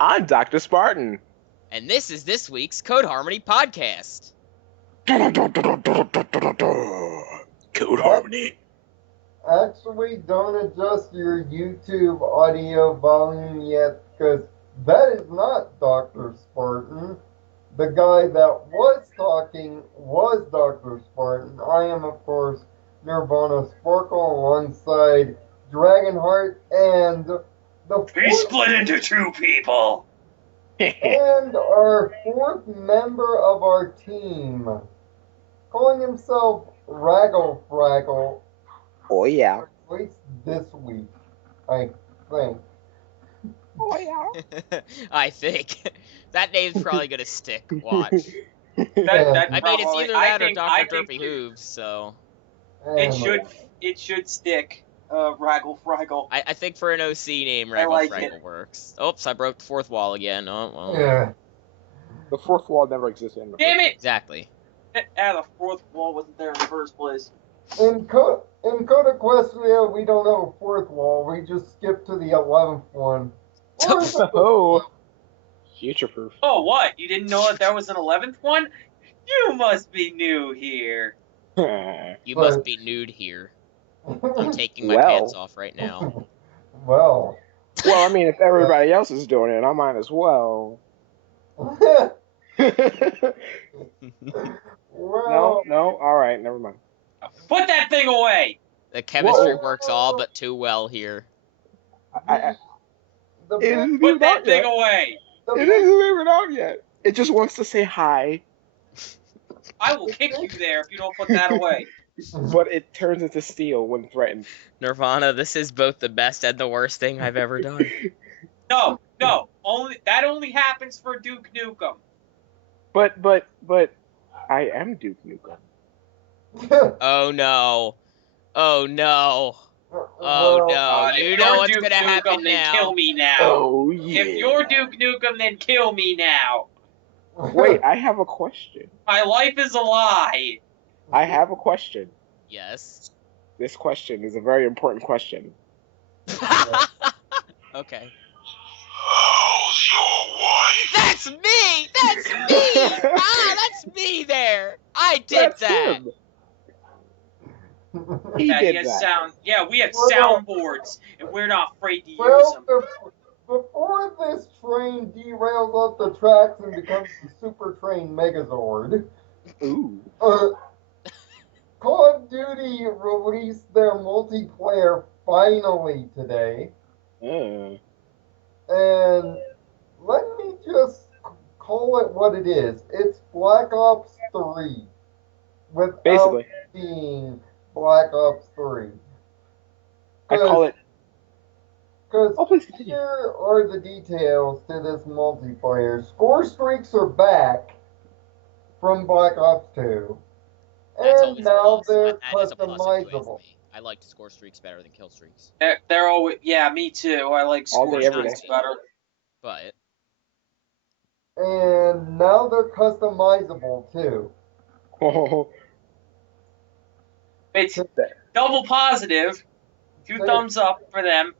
I'm Doctor Spartan. And this is this week's CodeHarmony podcast. CodeHarmony. Actually, don't adjust your YouTube audio volume yet, because that is not Dr. Spartan. The guy that was talking was Dr. Spartan. I am, of course, Nirvana Sparkle alongside Dragonheart and the He split into two people. and our fourth member of our team, calling himself Raggle Fraggle. Oh yeah. At least this week, I think. Oh yeah. I think. That name's probably gonna stick. Watch. That I mean, it's either that or Dr. Derpy Hooves, so... It should stick, Raggle Fraggle. I think for an OC name, Raggle like Fraggle works. Oops, I broke the fourth wall again. Oh, well. Yeah. The fourth wall never existed in the Damn it! Exactly. The fourth wall wasn't there in the first place. In CodeEquestria, we don't have a fourth wall. We just skip to the 11th one. Or is it- Oh. Future proof. Oh, what? You didn't know that there was an 11th one? You must be new here. You must be nude here. I'm taking my Well. pants off right now. Well. Well, I mean, if everybody else is doing it, I might as well. Well. No, all right, never mind. Put that thing away! The chemistry Whoa. works all but too well here. I, The it big- isn't Put even that out thing yet. away! the It big- isn't even out yet. It just wants to say hi, I will kick you there if you don't put that away. but it turns into steel when threatened. Nirvana, this is both the best and the worst thing I've ever done. No, that only happens for Duke Nukem. But I am Duke Nukem. Oh no. Oh no. Oh Well, no. If You you're know what's Duke gonna Nukem, happen then now. kill me now. Oh yeah. If you're Duke Nukem, then kill me now. Wait, I have a question. My life is a lie. I have a question. Yes. This question is a very important question. Okay. How's your wife? That's me! That's me! That's me there! I did That's that! him. He Yeah, did has that. sound. Yeah, we have Well, soundboards, and we're not afraid to use Well, them. before this train derails off the tracks and becomes the Super Train Megazord, Ooh. Call of Duty released their multiplayer finally today, Uh, and let me just call it what it is. It's Black Ops 3, without basically, being Black Ops 3. I call it. Because Oh, please continue. here are the details to this multiplayer. Score streaks are back from Black Ops 2. That's And always a now plus. they're That is a plus anyway for customizable. me. I like score streaks better than kill streaks. They're always. Yeah, me too. I like All score day, every streaks day. better. But And now they're customizable too. Oh, It's double positive. Two thumbs up for them.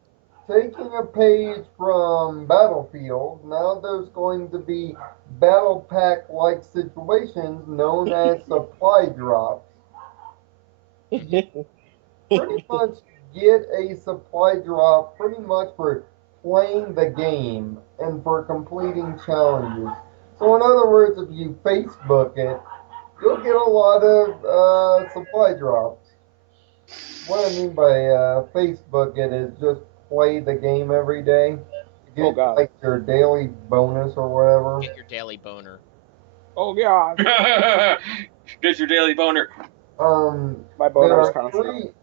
Taking a page from Battlefield, now there's going to be battle pack-like situations known as supply drops. Pretty much get a supply drop pretty much for playing the game and for completing challenges. So in other words, if you Facebook it, you'll get a lot of supply drops. What I mean by Facebook it is just play the game every day. You Oh, get God. like your daily bonus or whatever. get your daily boner. oh God. Get your daily boner. My There boner is are constant.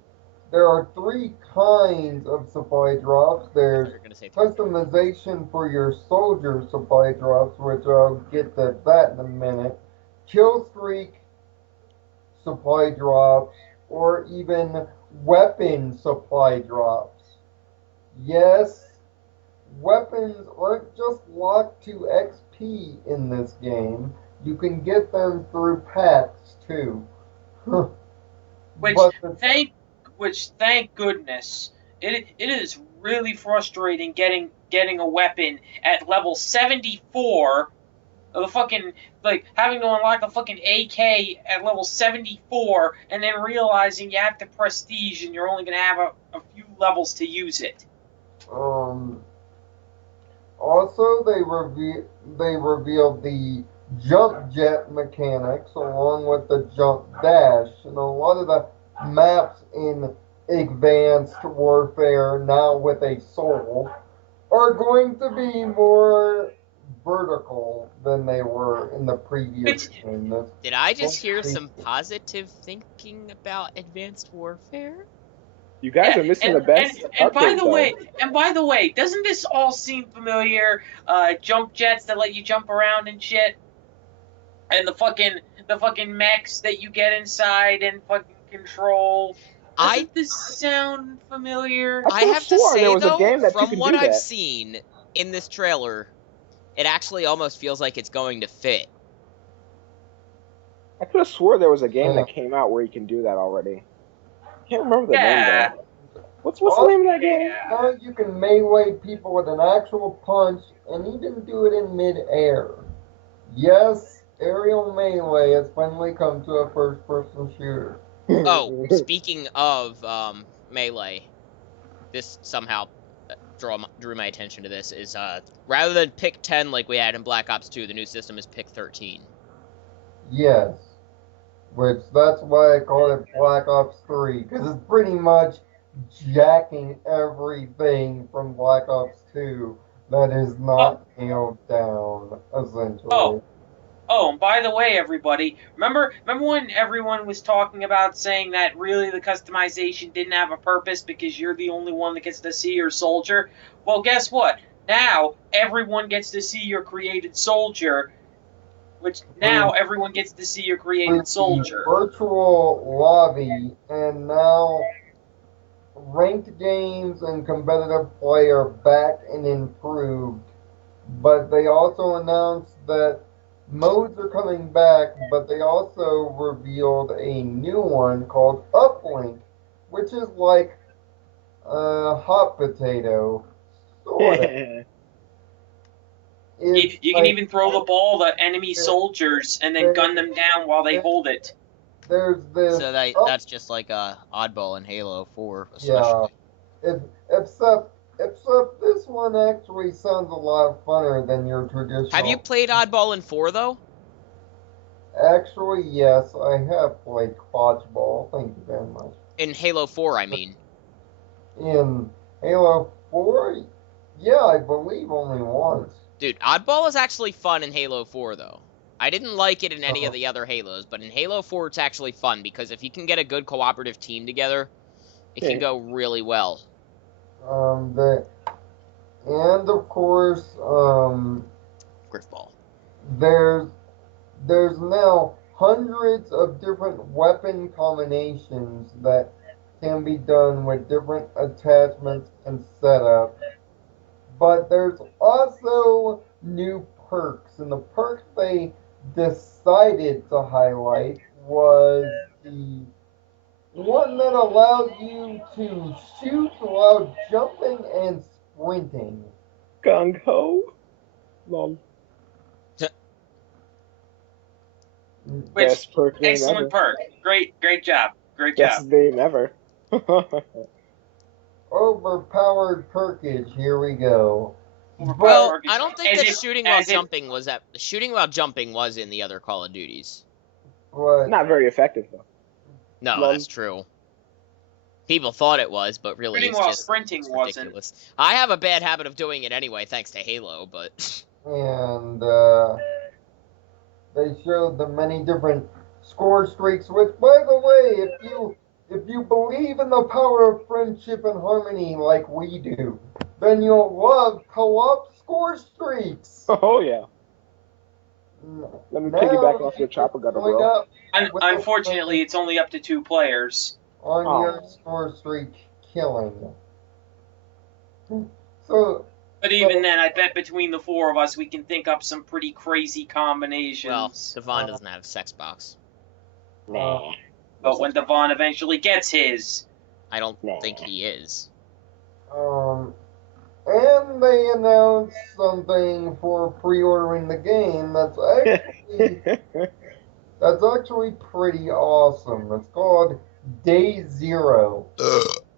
there are three kinds of supply drops. There's You're gonna say customization for your soldier supply drops, which I'll get to that in a minute. Kill streak supply drops, or even weapon supply drops. Yes, weapons aren't just locked to XP in this game. You can get them through packs too. Which But the- thank goodness. It is really frustrating getting getting a weapon at level 74, the fucking, like, having to unlock the fucking AK at level 74, and then realizing you have to prestige and you're only going to have a few levels to use it. Also, they revealed the jump jet mechanics along with the jump dash, and a lot of the maps in Advanced Warfare now with a soul are going to be more vertical than they were in the previous game. Did I just hear some positive thinking about Advanced Warfare? You guys are missing the best and by update, the though. way, doesn't this all seem familiar? Jump jets that let you jump around and shit, and the fucking mechs that you get inside and fucking control. Doesn't this sound familiar? I have to swore say, there was a though, game that you from could what do I've that. seen in this trailer, it actually almost feels like it's going to fit. I could have swore there was a game that came out where you can do that already. I can't remember the name Yeah. though. What's the name of that game? Now you can melee people with an actual punch and even do it in mid-air. Yes, aerial melee has finally come to a first-person shooter. Oh, speaking of melee, this somehow drew my attention to this, is rather than pick 10 like we had in Black Ops 2, the new system is pick 13. Yes. Which, that's why I call it Black Ops 3, because it's pretty much jacking everything from Black Ops 2 that is not nailed down, essentially. Oh, and by the way, everybody, remember when everyone was talking about saying that really the customization didn't have a purpose because you're the only one that gets to see your soldier? Well, guess what? Now everyone gets to see your created soldier, which now everyone gets to see your created soldier. Virtual lobby, and now ranked games and competitive play are back and improved. But they also announced that modes are coming back, but they also revealed a new one called Uplink, which is like hot potato, sort of. You can even throw the ball at enemy soldiers and then gun them down while they hold it. There's this. So that's just like a oddball in Halo 4, especially. Yeah. Except this one actually sounds a lot funner than your traditional. Have you played Oddball in 4, though? Actually, yes, I have played Dodgeball. Thank you very much. In Halo 4, I mean. In Halo 4, yeah, I believe only once. Dude, Oddball is actually fun in Halo 4, though. I didn't like it in any of the other Halos, but in Halo 4 it's actually fun, because if you can get a good cooperative team together, it can go really well. And of course, Griffball. There's now hundreds of different weapon combinations that can be done with different attachments and setup. But there's also new perks, and the perk they decided to highlight was the one that allows you to shoot while jumping and sprinting. Gung Ho? Lol. Best perk name Excellent ever. perk. Great job. Best name ever. Overpowered perkage, here we go. Well, I don't think that shooting while jumping was in the other Call of Duties. But not very effective though. No, that's true. People thought it was, but really shooting it's while just sprinting ridiculous. I have a bad habit of doing it anyway, thanks to Halo, but and they showed the many different score streaks, which, by the way, if you believe in the power of friendship and harmony like we do, then you'll love co-op score streaks. Oh yeah. Let me piggyback off your chopper gutter, bro. Unfortunately, it's only up to 2 players. On your score streak killing. But even then, I bet between the 4 of us, we can think up some pretty crazy combinations. Well, Devon doesn't have a sex box. Nah. But when Devon eventually gets his... I don't think he is. And they announced something for pre-ordering the game that's actually pretty awesome. It's called Day Zero.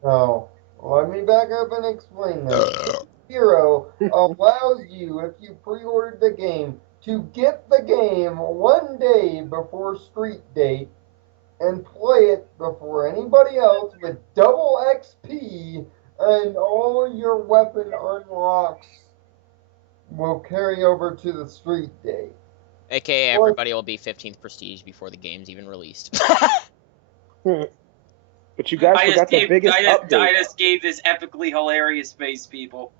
Now, let me back up and explain this. Zero allows you, if you pre-ordered the game, to get the game 1 day before street date and play it before anybody else with double XP, and all your weapon unlocks will carry over to the street date. AKA Or- everybody will be 15th prestige before the game's even released. But you guys forgot the biggest update. I just gave this epically hilarious face, people.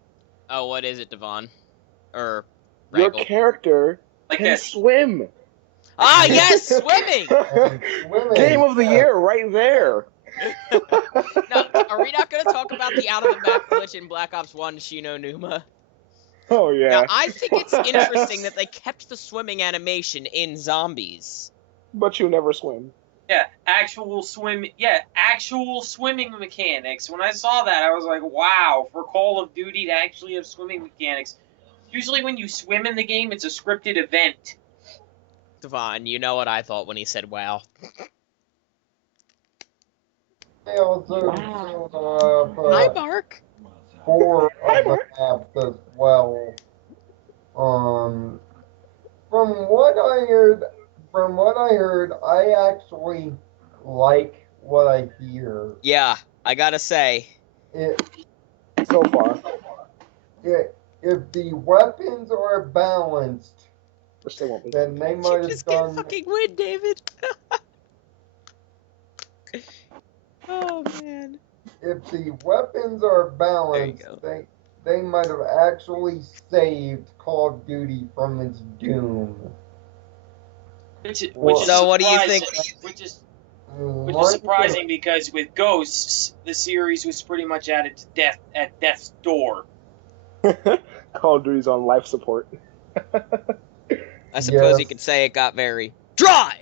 Oh, what is it, Devon? Or Your Raggle? character Like can this. swim. Ah, yes, swimming! Swimming. Game of the year right there. Now, are we not going to talk about the out-of-the-map glitch in Black Ops 1 Shino Numa? Oh, yeah. Now, I think it's interesting that they kept the swimming animation in Zombies. But you never swim. Yeah, actual swimming mechanics. When I saw that, I was like, wow, for Call of Duty to actually have swimming mechanics. Usually when you swim in the game, it's a scripted event. Devon, you know what I thought when he said wow. They also showed Hi, Mark! 4 of the maps as well. From what I heard, I actually like what I hear. Yeah, I gotta say. So far. If the weapons are balanced, Which they won't be. then they You might have just can't done. fucking win, David! Oh, man. If the weapons are balanced, they might have actually saved Call of Duty from its doom. Which is So what do you surprising, think? Which is surprising because with Ghosts, the series was pretty much at death's door. Call of Duty's on life support. I suppose Yes. you could say it got very dry!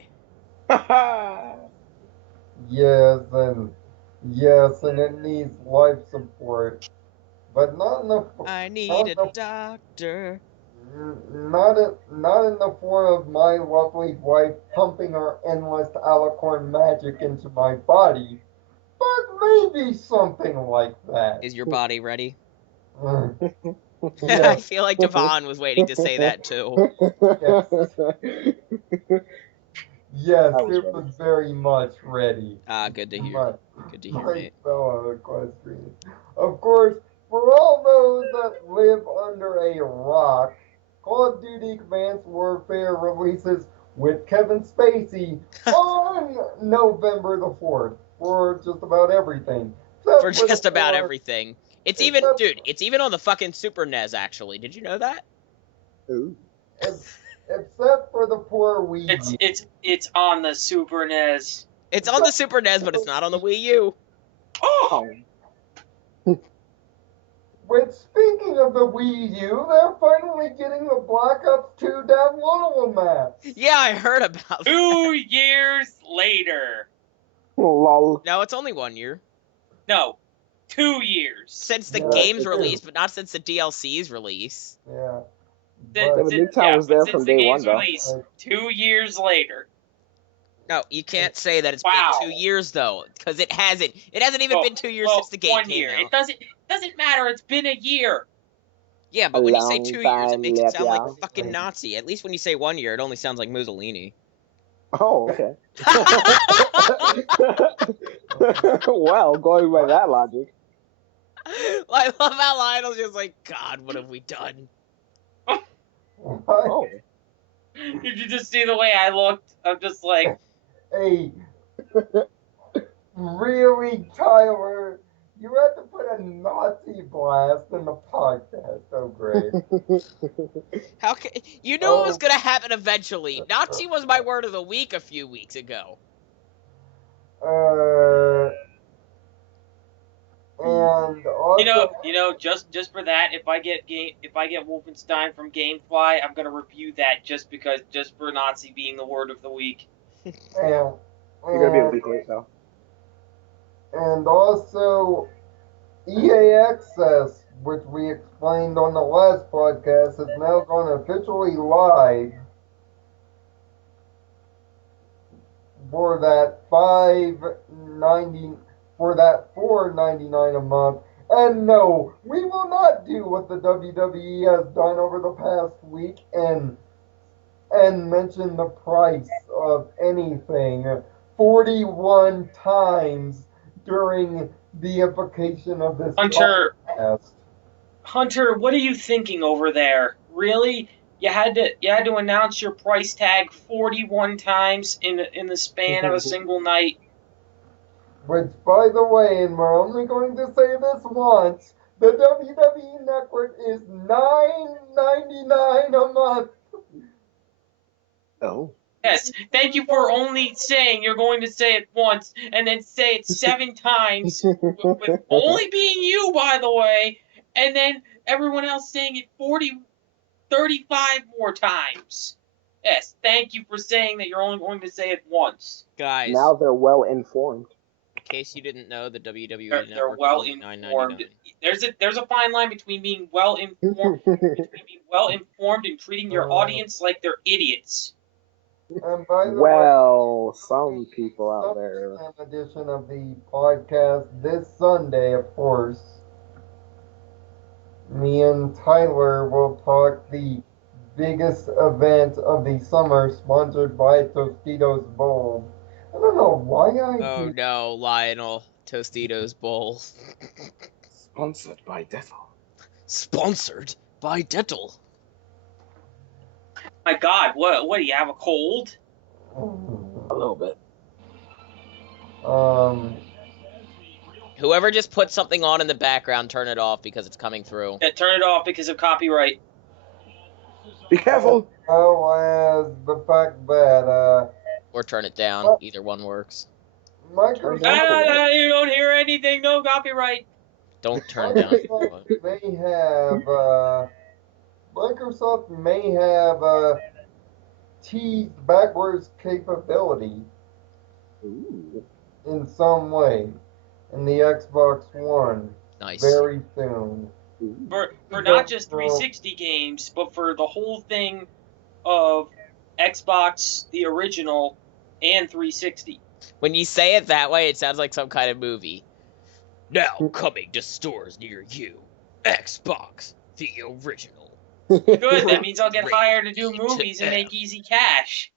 Yes, and it needs life support, but not in the I need not a the- doctor. not in the form of my lovely wife pumping her endless alicorn magic into my body, but maybe something like that. Is your body ready? Mm. I Yes. feel like Devon was waiting to say that too. Yes, I was it was very much ready. Ah, good to hear. My, Good to hear, my mate. fellow equestrians. Of course, for all those that live under a rock, Call of Duty Advanced Warfare releases with Kevin Spacey on November the 4th for just about everything. For just about everything. It's even, Except- dude, it's even on the fucking Super NES, actually. Did you know that? Ooh. Except for the poor Wii U. It's on the Super NES. It's on the Super NES, but it's not on the Wii U. Oh, Which, speaking of the Wii U, they're finally getting the Black Ops 2 downloadable map. Yeah, I heard about that. 2 years later. Lol. No, it's only 1 year. No, 2 years. Since the Yeah, game's it is. release, but not since the DLC's release. Yeah. Yeah, but But, Newtown was there since from the day game's one, though. release, 2 years later. No, you can't say that it's Wow. been 2 years, though, because it hasn't. It hasn't even been 2 years since the game 1 came year. out. It doesn't matter. It's been a year. Yeah, but when you say long 2 years, it time makes it sound later. like fucking Nazi. At least when you say 1 year, it only sounds like Mussolini. Oh, okay. Well, going by that logic. I love how Lionel's just like, God, what have we done? Oh. Did you just see the way I looked? I'm just like, hey, really, Tyler? You had to put a Nazi blast in the podcast. Oh, great. How can you knew it was gonna happen eventually? Nazi was my word of the week a few weeks ago. And also, you know, just for that, if I get Wolfenstein from GameFly, I'm gonna review that just for Nazi being the word of the week. and, You're gonna be a week late, though. and also, EA Access which we explained on the last podcast, is now gone officially live for that $4.99 a month. And no, we will not do what the WWE has done over the past week and mention the price of anything 41 times during the implication of this Hunter, podcast. Hunter, what are you thinking over there? Really? You had to announce your price tag 41 times in the span of a single night. Which, by the way, and we're only going to say this once, the WWE Network is $9.99 a month. Oh. Yes, thank you for only saying you're going to say it once and then say it 7 times, with only being you, by the way, and then everyone else saying it 35 more times. Yes, thank you for saying that you're only going to say it once. Guys, Now they're well informed. in case you didn't know, the WWE They're Network well is informed. $9.99. There's a fine line between being well informed and treating your audience like they're idiots. And by the Well, way, some people out the there. Summerslam edition of the podcast this Sunday, of course. Me and Tyler will talk the biggest event of the summer, sponsored by Tostitos Bowl. I don't know why I Oh keep no, Lionel. Tostitos Bowl. Sponsored by Devil. Sponsored by Dental. My God, what do you have, a cold? A little bit. Whoever just put something on in the background, turn it off because it's coming through. Yeah, turn it off because of copyright. Be careful! as well as the fact that Or turn it down. Well- Either one works. Microsoft, You don't hear anything, no copyright. Don't turn down. if you want. Microsoft may have teased backwards capability Ooh. in some way in the Xbox One Nice. very soon. For not just 360 games, but for the whole thing of Xbox, the original, and 360. When you say it that way, it sounds like some kind of movie. Now coming to stores near you. Xbox, the original. Good, that means I'll get hired to do movies and make easy cash.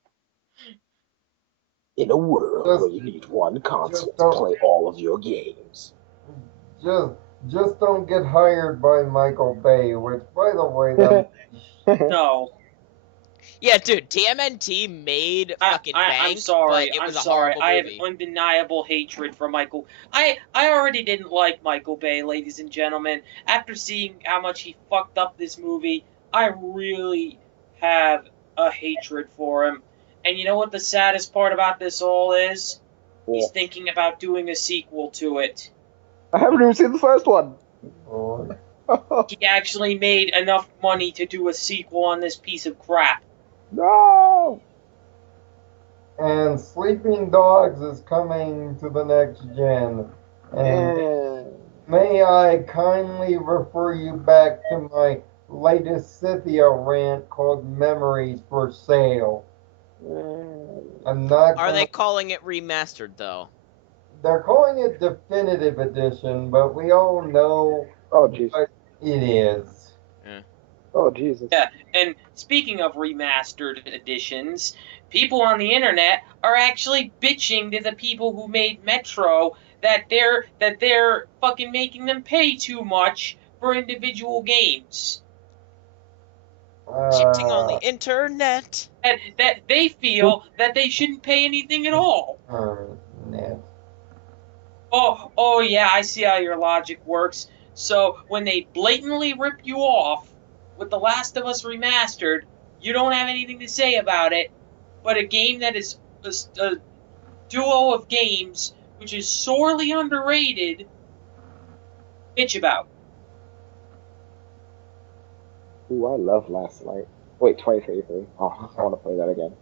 In a world where you need one console to play all of your games. Just don't get hired by Michael Bay, which, by the way, that No. Yeah, dude, TMNT made fucking bank, I'm sorry. but it was I'm a sorry. horrible I have movie. undeniable hatred for Michael. I already didn't like Michael Bay, ladies and gentlemen. After seeing how much he fucked up this movie, I really have a hatred for him. And you know what the saddest part about this all is? He's thinking about doing a sequel to it. I haven't even seen the first one. He actually made enough money to do a sequel on this piece of crap. No! And Sleeping Dogs is coming to the next gen. And Yeah. may I kindly refer you back to my latest Scythia rant called Memories for Sale. I'm not Are gonna, they calling it remastered, though? They're calling it Definitive Edition, but we all know Oh, Jesus. what it is. Oh, Jesus. Yeah, and speaking of remastered editions, people on the internet are actually bitching to the people who made Metro that they're fucking making them pay too much for individual games. Cheating on the internet. That they feel that they shouldn't pay anything at all. Net. Oh yeah, I see how your logic works. So when they blatantly rip you off with The Last of Us Remastered, you don't have anything to say about it, but a game that is a duo of games which is sorely underrated, bitch about. Ooh, I love Last Light. Wait, 2033. Oh, I want to play that again.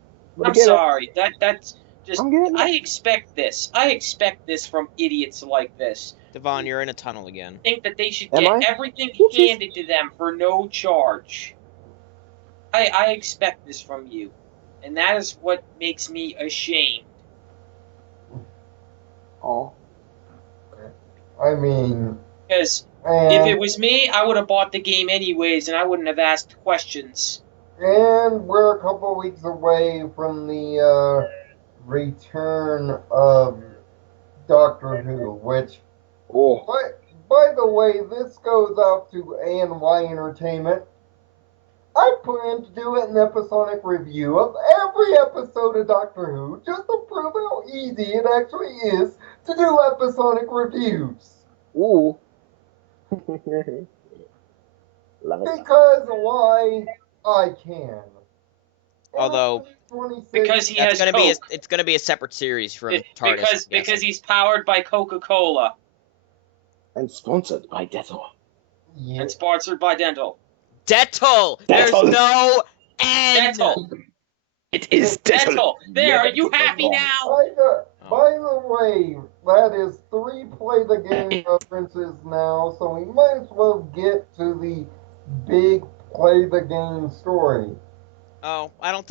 I'm sorry, that's I'm getting I expect this. I expect this from idiots like this. Devon, you're in a tunnel again. Think that they should Am get I? everything Oopsies. handed to them for no charge. I expect this from you. And that is what makes me ashamed. Oh. I mean, Because if and it was me, I would have bought the game anyways, and I wouldn't have asked questions. we're a couple weeks away from the return of Doctor Who, which, Oh. by the way, this goes out to ANY Entertainment. I plan to do an episodic review of every episode of Doctor Who just to prove how easy it actually is to do episodic reviews. Ooh. Love it. Because why? I can. Although, 26, Because he that's has gonna be Coke. it's gonna be a separate series from TARDIS. Because he's powered by Coca-Cola And sponsored by Dettol. yeah, and sponsored by Dental. Dettol! There's Dettol! no end! Dental. It is Dettol. Dental. There, are you happy now? by the way, that is 3 play the game references now, so we might as well get to the big play the game story. Oh, I don't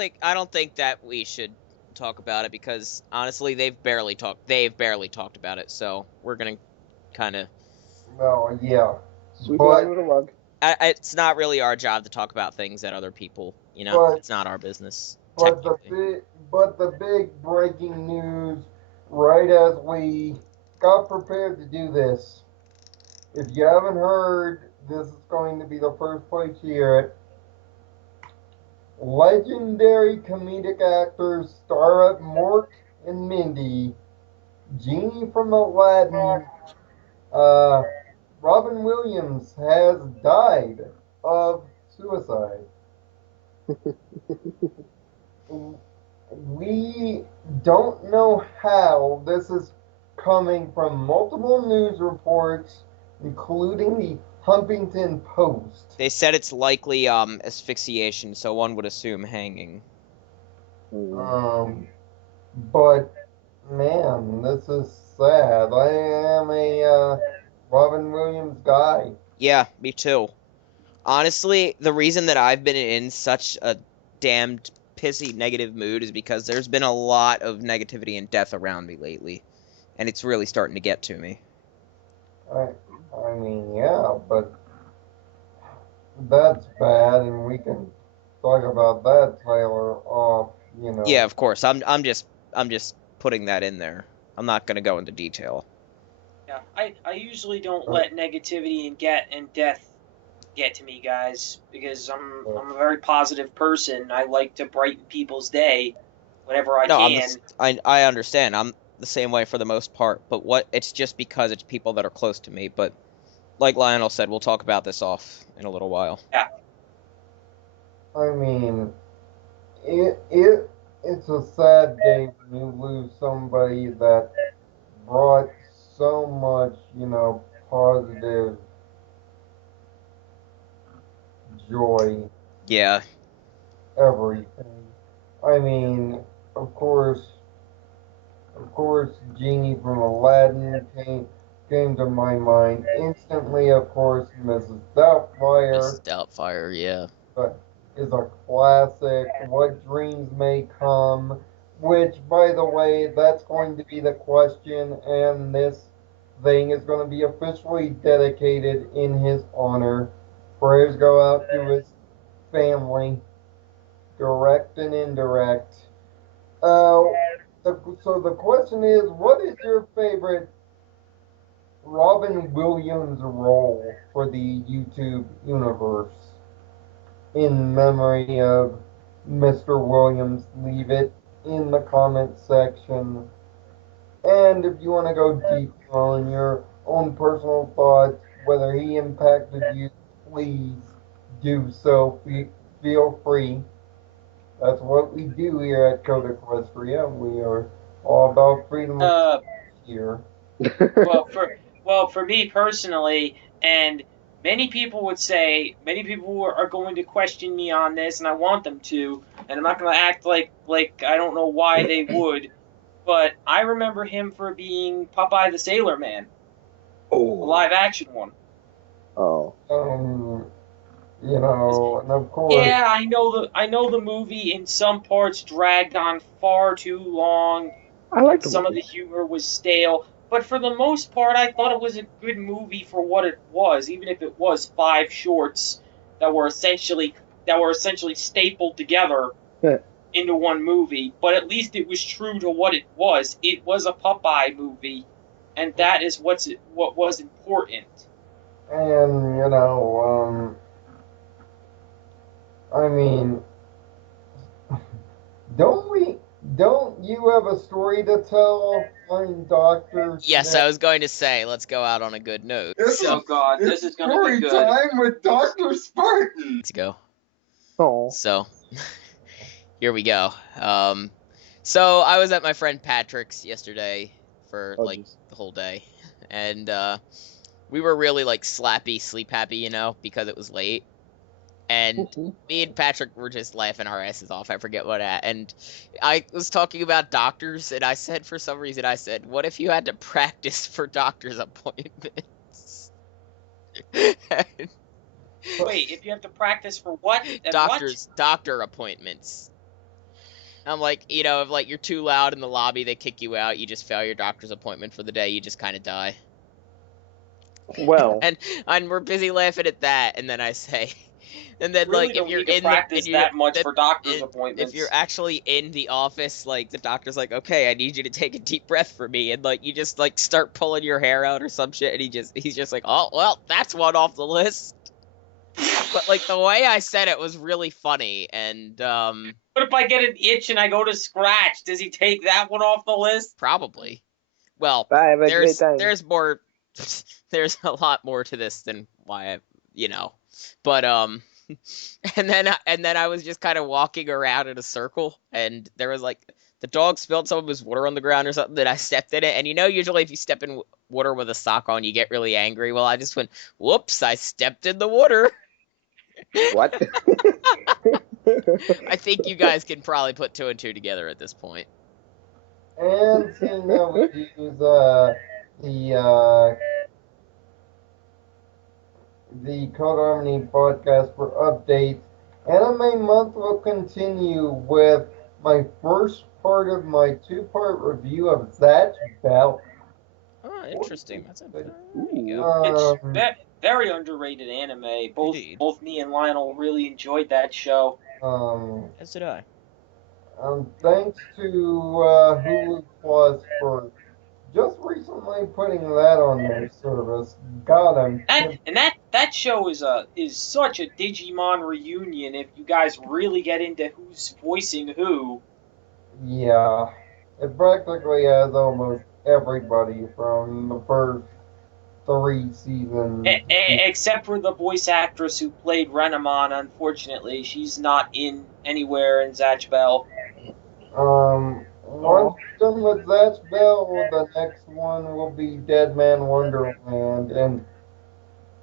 think that we should talk about it because honestly they've barely talked about it, so we're gonna kinda Well, yeah. Sweep it But- under the rug. it's not really our job to talk about things that other people, you know, But- it's not our business. But the technically. big breaking news, right as we got prepared to do this, if you haven't heard, this is going to be the first place you hear it. Legendary comedic actors star at Mork and Mindy, Genie from Aladdin, Robin Williams has died of suicide. We don't know how. This is coming from multiple news reports, including the Huffington Post. They said it's likely asphyxiation, so one would assume hanging. But man, this is sad. I am a Robin Williams guy. Yeah, me too. Honestly, the reason that I've been in such a damned pissy negative mood is because there's been a lot of negativity and death around me lately, and it's really starting to get to me. I mean, yeah, but that's bad, and we can talk about that trailer off. You know. Yeah, of course. I'm just putting that in there. I'm not gonna go into detail. Yeah, I usually don't let negativity and death get to me, guys, because I'm a very positive person. I like to brighten people's day whenever I can. I understand. I'm the same way for the most part, but it's just because it's people that are close to me. But like Lionel said, we'll talk about this off in a little while. Yeah. I mean, it's a sad day when you lose somebody that brought so much, positive joy, Yeah. everything. I mean, of course, Genie from Aladdin came to my mind instantly. Of course, Mrs. Doubtfire. Mrs. Doubtfire, yeah. Is a classic. What dreams may come, which, by the way, that's going to be the question, and this thing is going to be officially dedicated in his honor. Prayers go out to his family, direct and indirect. So the question is, what is your favorite Robin Williams role for the YouTube universe? In memory of Mr. Williams, leave it in the comment section. And if you want to go deeper on your own personal thoughts, whether he impacted you, please do so. Feel free. That's what we do here at CodeEquestria. We are all about freedom of here. Well, for me personally, and many people are going to question me on this, and I want them to, and I'm not going to act like I don't know why they would. but I remember him for being Popeye the Sailor Man, the live action one. Oh. You know, and of course. Yeah, I know the movie in some parts dragged on far too long. I like the Some of the humor was stale, but for the most part, I thought it was a good movie for what it was, even if it was 5 shorts that were essentially stapled together into one movie. But at least it was true to what it was. It was a Popeye movie, and that is what was important. And, you know, I mean, don't you have a story to tell on Doctor? Yes, I was going to say, let's go out on a good note. Oh God, this is gonna be good. Story time with Doctor Spartan. Let's go. Oh. So, here we go. So I was at my friend Patrick's yesterday for like the whole day, and we were really like slappy, sleep happy, you know, because it was late. And me and Patrick were just laughing our asses off. I forget what at. And I was talking about doctors, and I said, for some reason, what if you had to practice for doctor's appointments? Wait, if you have to practice for what? Doctor appointments. I'm like, you know, if like you're too loud in the lobby, they kick you out. You just fail your doctor's appointment for the day. You just kind of die. Well. and we're busy laughing at that, and then I say. And then, really like, if you're in practice that much for doctor's appointments. If you're actually in the office, like, the doctor's like, okay, I need you to take a deep breath for me, and like, you just like start pulling your hair out or some shit, and he's just like, oh, well, that's one off the list. But like, the way I said it was really funny, and What if I get an itch and I go to scratch? Does he take that one off the list? Probably. Well, there's more. There's a lot more to this than why but and then I was just kind of walking around in a circle, and there was like the dog spilled some of his water on the ground or something, and I stepped in it, and usually if you step in water with a sock on, you get really angry. Well, I just went, whoops, I stepped in the water. What? I think you guys can probably put 2 and 2 together at this point. And seeing that we use the CodeHarmony podcast for updates, Anime Month will continue with my first part of my 2-part review of Zatch Bell. Oh, interesting. That's a there you go. It's very underrated anime. Both me and Lionel really enjoyed that show. As did I. Thanks to Hulu Plus for just recently putting that on their service. God, that show is such a Digimon reunion. If you guys really get into who's voicing who. Yeah, it practically has almost everybody from the first 3 seasons. Except for the voice actress who played Renamon. Unfortunately, she's not in anywhere in Zatch Bell. Once done with Zatch Bell, the next one will be Dead Man Wonderland, and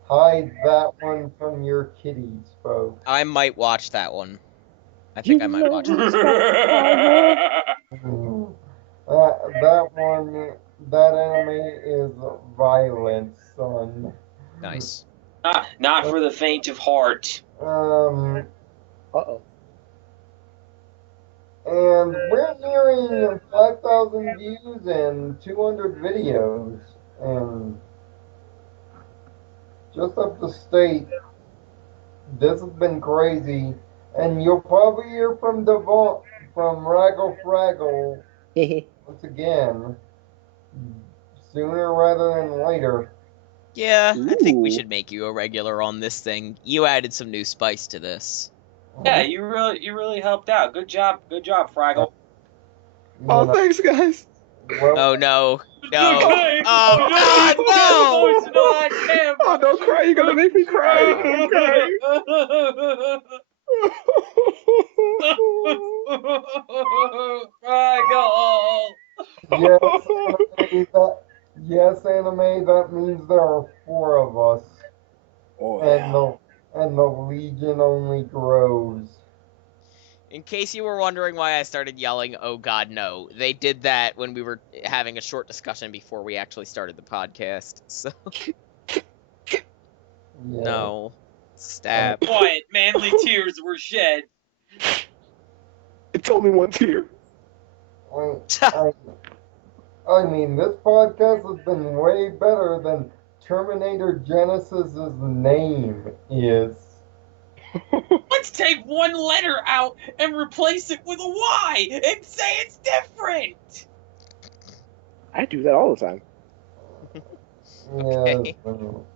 hide that one from your kiddies, folks. I might watch that one. I think I might watch it. That anime is violent, son. Nice. Not for the faint of heart. Uh-oh. And we're nearing 5,000 views and 200 videos. And just up the state, this has been crazy. And you'll probably hear from from Raggle Fraggle once again, sooner rather than later. Yeah, I think we should make you a regular on this thing. You added some new spice to this. Yeah, you really helped out. Good job, Fraggle. Oh, thanks, guys. Well, Oh no, no. Okay. Oh God, no! It's not him. Oh, don't cry. You're gonna make me cry. Don't cry. Fraggle. Yes, anime, that means there are 4 of us. Oh, And the Legion only grows. In case you were wondering why I started yelling, "Oh God, no!" They did that when we were having a short discussion before we actually started the podcast. So no, stab. Quiet, manly tears were shed. It's only one tear. I mean, this podcast has been way better than Terminator Genesis's name is. Let's take one letter out and replace it with a Y and say it's different. I do that all the time. Okay.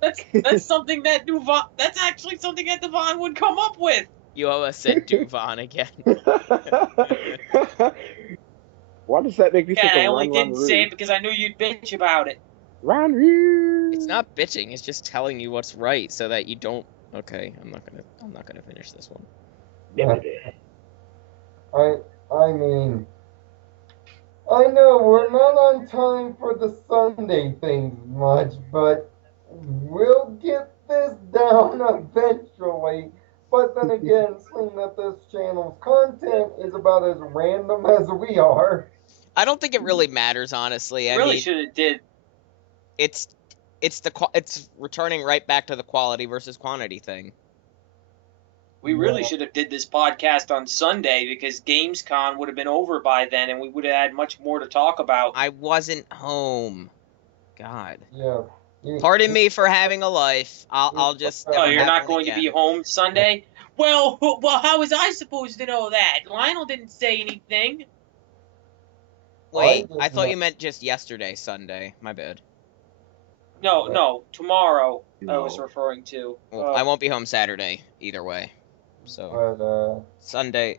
That's something that Duvon. That's actually something that Devon would come up with. You almost said Duvon again. Why does that make me think Yeah, of I only Ron didn't say it Rude? because I knew you'd bitch about it. Ron Rude. It's not bitching. It's just telling you what's right so that you don't. Okay, I'm not gonna finish this one. I mean, I know we're not on time for the Sunday things much, but we'll get this down eventually. But then again, seeing that this channel's content is about as random as we are. I don't think it really matters, honestly. I Really mean, should have did. it's returning right back to the quality versus quantity thing. We really Yeah. should have did this podcast on Sunday because Gamescom would have been over by then, and we would have had much more to talk about. I wasn't home. God. Yeah. Pardon me for having a life. I'll just. Oh, Oh, never you're have not one going to again. be home Sunday? Well, how was I supposed to know that? Lionel didn't say anything. Wait, I I did thought not. you meant just yesterday, Sunday. My bad. No, tomorrow I was No. referring to. Well, I won't be home Saturday either way. So But, Sunday.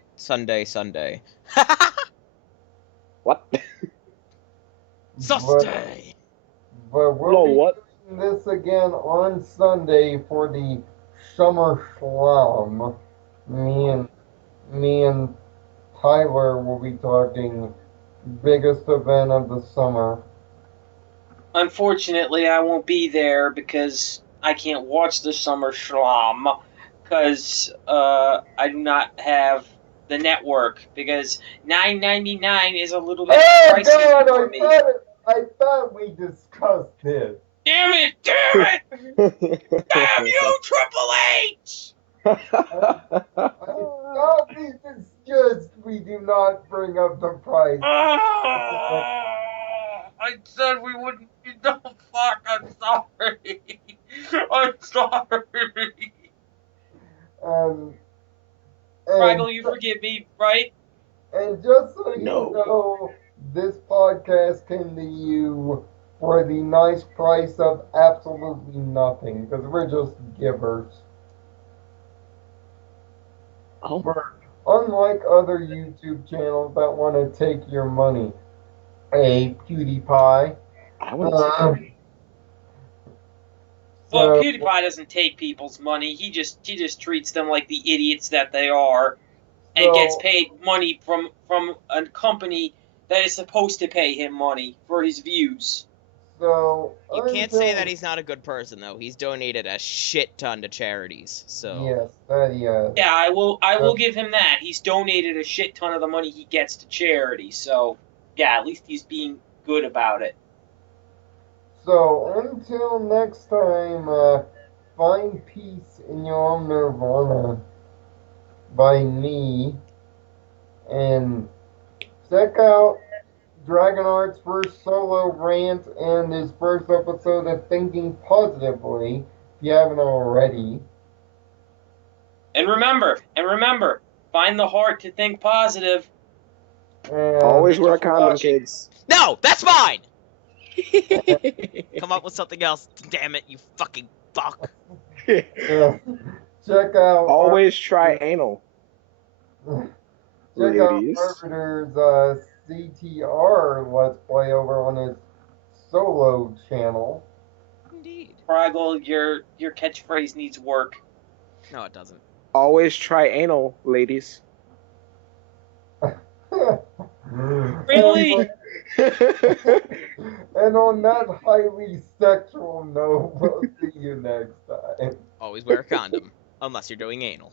What? Sunday. but we'll No, be what? doing this again on Sunday for the Summer Slam. Me and Tyler will be talking biggest event of the summer. Unfortunately, I won't be there because I can't watch the Summer Schlam because I do not have the network because $9.99 is a little bit Oh pricey God! for me. I thought we discussed this. Damn it! Damn you, Triple H! I thought we discussed we do not bring up the price. I said we wouldn't. No, fuck. I'm sorry. I'm sorry. And Raggle, you forgive me, right? And just so you No. know, this podcast came to you for the nice price of absolutely nothing, because we're just givers. Oh. We're unlike other YouTube channels that want to take your money. Hey, PewDiePie. I want to see. Well, So, PewDiePie doesn't take people's money. He just treats them like the idiots that they are, and So- gets paid money from a company that is supposed to pay him money for his views. so You can't say until- that he's not a good person, though. He's donated a shit ton to charities, so... Yes, that he has. Yeah, I will give him that. He's donated a shit ton of the money he gets to charity. So, yeah, at least he's being good about it. So until next time, find peace in your own nirvana by me, and check out Dragonart's first solo rant and his first episode of Thinking Positively, if you haven't already. And remember, find the heart to think positive. And Always wear a Thank you for condom, watching. kids. No! That's mine! Come up with something else, damn it, you fucking fuck. check out Always try anal. check out ladies. Arbiter's CTR Let's Play over on his solo channel. Indeed. Fraggle, your catchphrase needs work. No, it doesn't. Always try anal, ladies. Really? And on that highly sexual note, we'll see you next time. Always wear a condom, unless you're doing anal.